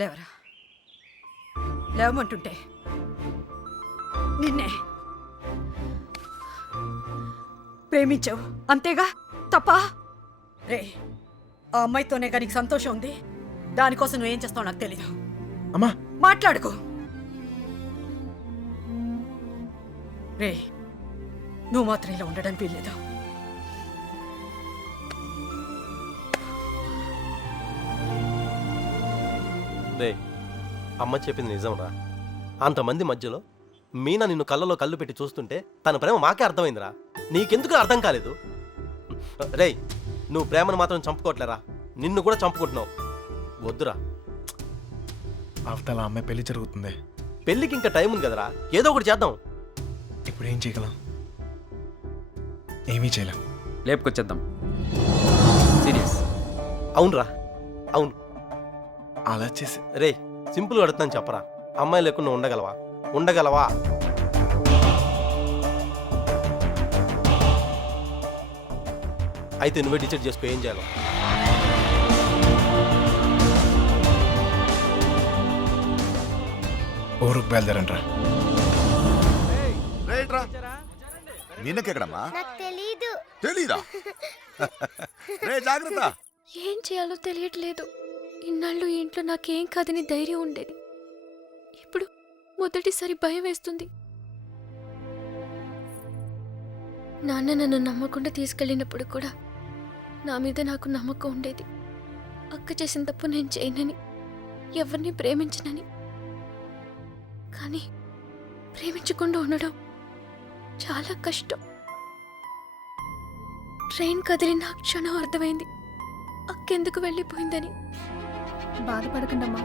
లేవరా, లేవమంటుంటే నిన్నే ప్రేమించావు అంతేగా, తప్ప? రే, ఆ అమ్మాయితోనే కానీ సంతోషం ఉంది. దానికోసం నువ్వేం చేస్తావు నాకు తెలీదు. అమ్మా మాట్లాడుకో. రే, నువ్వు మాత్రం ఇలా ఉండడం వీల్లేదు. రే, అమ్మ చెప్పింది నిజంరా. అంతమంది మధ్యలో మీనా నిన్ను కళ్ళలో కళ్ళు పెట్టి చూస్తుంటే తన ప్రేమ మాకే అర్థమైందిరా. నీకెందుకు అర్థం కాలేదు? రేయ్, నువ్వు ప్రేమను మాత్రం చంపుకోవట్లేరా, నిన్ను కూడా చంపుకుంటున్నావు. వద్దురా. అవతల అమ్మాయి పెళ్లి జరుగుతుంది. పెళ్ళికి ఇంకా టైం ఉంది కదరా, ఏదో ఒకటి చేద్దాం. ఇప్పుడు ఏం చేయగలం? ఏమీ చేయలేం. లేపుకొచ్చేద్దాం. సీరియస్. అవునరా, అవును. అలా చేసి రే, సింపుల్గా అడుగుతాను చెప్పరా, అమ్మాయి లేకుండా ఉండగలవా? ఉండగలవా? అయితే నువ్వే డిసైడ్ చేసుకో ఏం చేయాలో. ఊరుకు బయలుదేరంట్రా. నిన్నకెక్కడమ్మా? నాకు తెలీదు. తెలీదా? రే జాగ్రత్త. ఏం చేయాలో తెలియట్లేదు. ఇన్నాళ్ళు ఈ ఇంట్లో నాకేం కాదని ధైర్యం ఉండేది. ఇప్పుడు మొదటిసారి భయం వేస్తుంది. నాన్న నన్ను నమ్మకుండా తీసుకెళ్ళినప్పుడు కూడా నా మీద నాకు నమ్మకం ఉండేది. అక్క చేసిన తప్పు నేను చేయనని, ఎవరిని ప్రేమించనని. కానీ ప్రేమించకుండా ఉండడం చాలా కష్టం. ట్రైన్ కదిలిన క్షణం అర్థమైంది అక్కెందుకు వెళ్ళిపోయిందని. బాధపడకండమ్మా.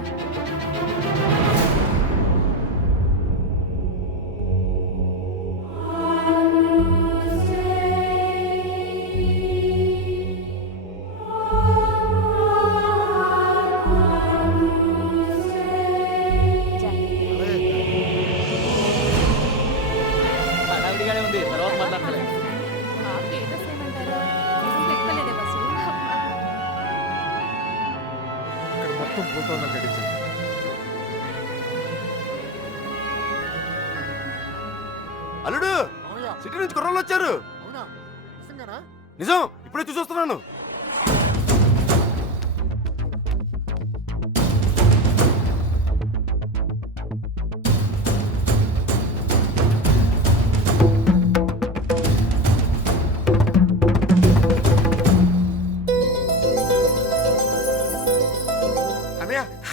ఉంది, తర్వాత మాట్లాడలే. మొత్తం పోతాను గడించింది. అల్లుడు, సిటీ నుంచి కుర్రోళ్ళు వచ్చారు. నిజం, ఇప్పుడే చూసొస్తున్నాను.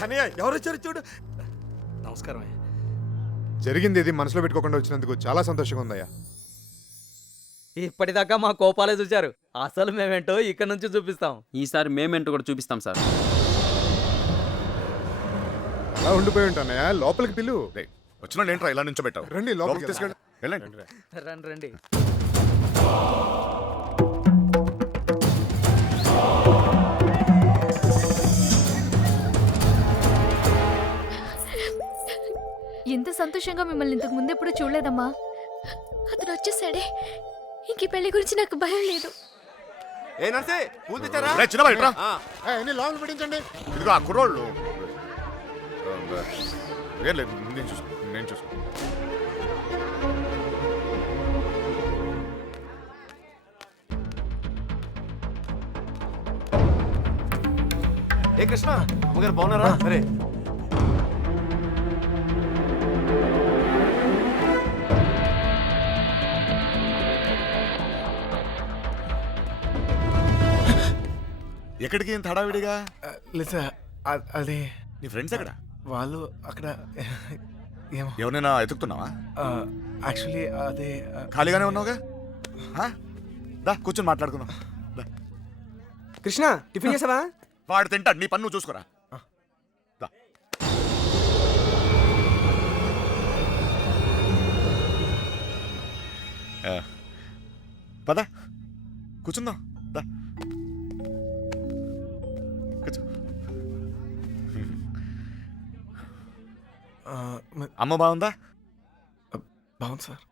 అనయ్య ఎవరు వచ్చారు చూడు. నమస్కారం. జరిగింది ఇది మనసులో పెట్టుకోకుండా వచ్చినందుకు చాలా సంతోషంగా ఉందయ్యా. ఇప్పటిదాకా మా కోపాలే చూశారు, అసలు మేమేంటో ఇక్కడ నుంచి చూపిస్తాం. ఈసారి మేమేంటో కూడా చూపిస్తాం సార్. అలా ఉండిపోయి ఉంటానయ్యా, లోపలికి పిలు. వచ్చిన ఏంట్రా ఇలా నుంచో పెట్టావు? రండి లోపలికి తీసుకెళ్ళి వెళ్ళండి. రండి రండి. ఎంత సంతోషంగా మిమ్మల్ని ఇంతకు ముందు ఎప్పుడు చూడలేదమ్మా. అతను వచ్చేసాడే, ఇంక పెళ్లి గురించి నాకు భయం లేదు. ఏ నర్సే, పూలు తెచ్చారా? రే చిన్న బయట అన్ని లోపల పెట్టించండి. ఇదిగో ఆ కుర్రోళ్ళు. ఏం లేదు, నేను చూసుకో. ఏ కృష్ణ, అమ్మగారు బాగున్నారా? సరే. ఎక్కడికి ఇంత హడావిడిగా? లేదా అది నీ ఫ్రెండ్స్ ఎక్కడ? వాళ్ళు అక్కడ ఏమో. ఎవరైనా ఎతుకుతున్నావా? యాక్చువల్లీ అదే ఖాళీగానే ఉన్నావుగా, దా కూర్చొని మాట్లాడుకుందాం. కృష్ణ, టిఫిన్ చేసావా? వాడు తింటాడు, నీ పన్ను నువ్వు చూసుకోరా. దా. పద కూర్చుందాం. దా కూర్చో. అమ్మ బాగుందా? బాగుంది సార్.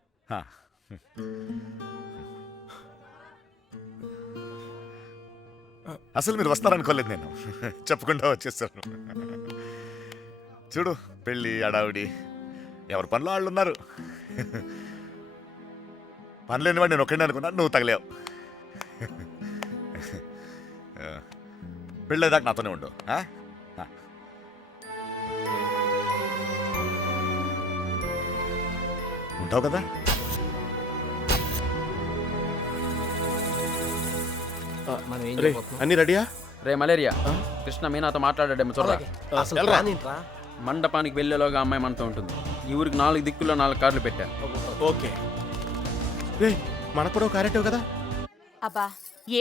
అసలు మీరు వస్తారనుకోలేదు, నేను చెప్పకుండా వచ్చేసాను. చూడు పెళ్ళి అడావిడి ఎవరి పనిలో వాళ్ళు ఉన్నారు. పని లేనివాడు నేను ఒక్కడే అనుకున్నా, నువ్వు తగలేవు. పెళ్ళేదాకా నాతోనే ఉండు. ఉంటావు కదా? మనం ఏం రే చేయబోతున్నాం? అన్ని రెడీయా? రే మలేరియా, కృష్ణ మీనాతో మాట్లాడాడేమో చూడరా. అసలు ప్లాన్ ఏంట్రా? మండపానికి వెళ్ళేలోగా అమ్మాయి మనతో ఉంటుంది. ఈ ఊరికి 4 దిక్కుల్లో 4 కార్లు పెట్టా. ఓకే. రే మనకు కూడా క్యారెక్టర్ కదా? అబ్బా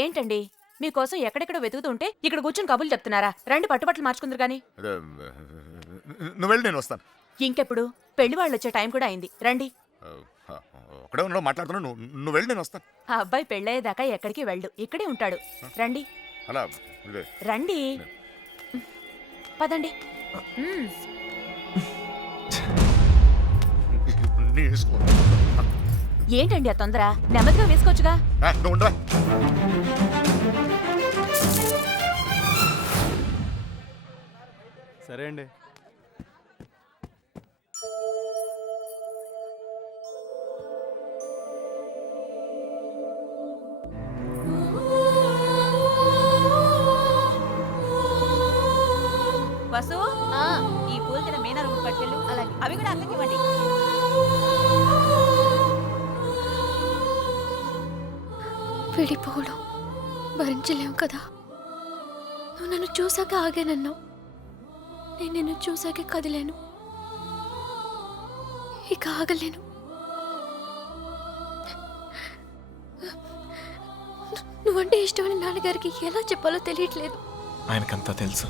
ఏంటండి మీకోసం ఎక్కడెక్కడ వెతుకుతుంటే ఇక్కడ కూర్చొని కబుర్లు చెప్తున్నారా? రండి పట్టుబట్టలు మార్చుకుందరు గాని. అదే, నువ్వు వెళ్ళి నేను వస్తాను. ఇంకెప్పుడు పెళ్లి వాళ్ళు వచ్చే టైం కూడా అయింది. రండి. ఒకడే ఉన్నావు మాట్లాడుతున్నావు, నువ్వు వెళ్ళి నేను వస్తాను. ఆ అబ్బాయి పెళ్ళయ్యేదాకా ఎక్కడికి వెళ్ళు, ఇక్కడే ఉంటాడు. రండి అలా ఇదే. రండి పదండి. నీ ఇష్టం. ఏంటండి ఆ తొందర? నెమ్మదిగా వేసుకోవచ్చుగా. నువ్వు ఉండరా. సరే అండి. వసు ఈ పూల కింద మీనా రూమ్ పట్టుకెళ్ళు. అలాగే అవి కూడా అక్కకి ఇవ్వండి. విడిపోవడం భరించలేం కదా. నువ్వు నన్ను చూసాక ఆగానన్నావు, నేను నిన్ను చూసాకే కదిలేను. ఇక ఆగలేను. నువ్వంటే ఇష్టమని నాన్నగారికి ఎలా చెప్పాలో తెలియట్లేదు. ఆయనకంతా తెలుసు.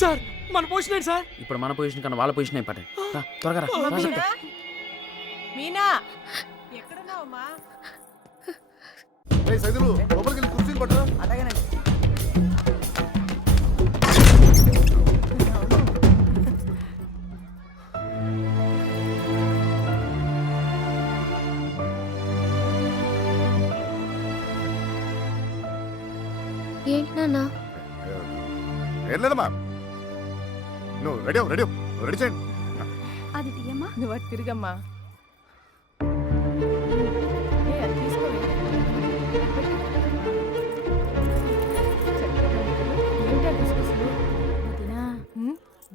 సార్ మన పొజిషన్ ఏంటి సార్? ఇప్పుడు మన పొజిషన్ కన్నా వాళ్ళ పొజిషన్ ఇంపార్టెంట్. త్వరగా రా, రా చెప్తా. మీనా ఎక్కడున్నావమ్మా? సైదులు లోపలికి వెళ్ళి కుర్చీలు పట్టు. అడగనండి. ఏంటి నాన్న? ఏం లేదమ్మా, నువ్వు రెడీ రెడీ చేయండి. అది తీయమ్మా. నువ్వు అటు తిరిగమ్మా.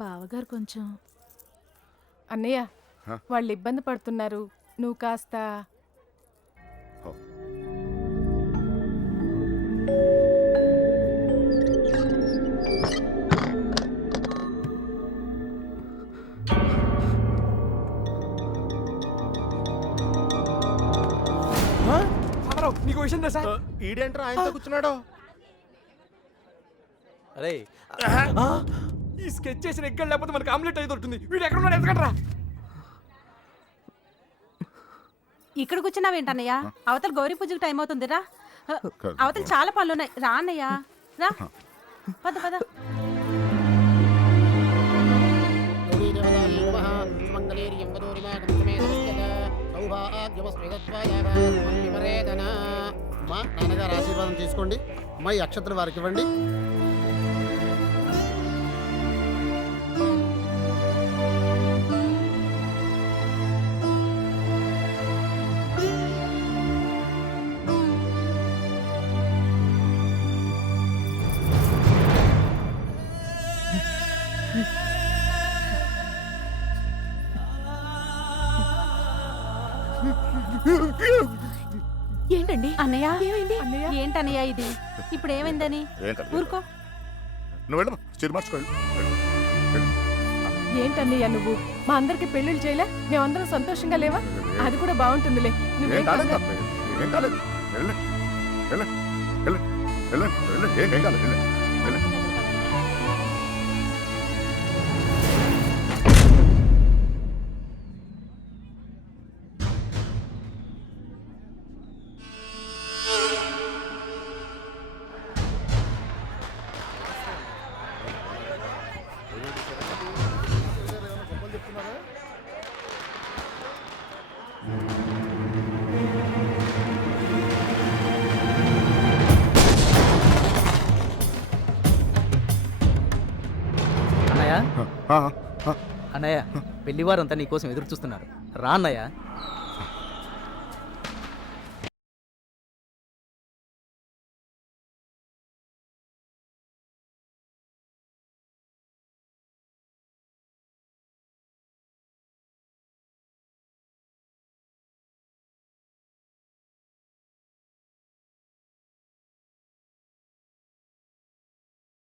బావగారు కొంచెం అన్నయ్య హ? వాళ్ళు ఇబ్బంది పడుతున్నారు, నువ్వు కాస్త. నీకు విషయం తెలుసా? ఈడేంట్రా ఆయనతో కూర్చున్నాడు? అరే ఈ స్కెచ్ చేసిన ఎక్కడ లేకపోతే మనకి ఆమ్లెట్ అయ్యి దొరుకుతుంది. వీడు ఎక్కడ ఉన్నాడు ఎత్తకండ్రా. ఇక్కడ కూర్చున్నావేంటన్నయ్య? అవతల గౌరీ పూజకు టైం అవుతుందిరా. అవతల చాలా పనులు ఉన్నాయి. రా అన్నయ్య రా. పద పద. నాన్నగారు ఆశీర్వాదం తీసుకోండి. అమ్మాయి అక్షతలు వారికి ఇవ్వండి. ఏంటండి అన్నయ్య? ఏమైంది అన్నయ్య? ఏంటన్నయ్య ఇది? ఇప్పుడు ఏమైందని? ఏం కాదు. ఊరుకో. నువ్వు వెళ్ళమ్మా, చీర మార్చుకోండి. ఏంటన్నయ్య నువ్వు మా అందరికి పెళ్లిళ్ళు చేయలే? మేమందరం సంతోషంగా లేవా? అది కూడా బాగుంటుందిలే. నువ్వేం ఏం కాలేదు, కంగారు- ఏం కాలేదు. వెళ్ళండి వెళ్ళండి వెళ్ళండి వెళ్ళండి వెళ్ళండి. ఏం కాలేదు, వెళ్ళండి వెళ్ళండి. ఆ, ఆ. అన్నయ్య పెళ్లివారంతా నీకోసం ఎదురు చూస్తున్నారు రా అన్నయ్య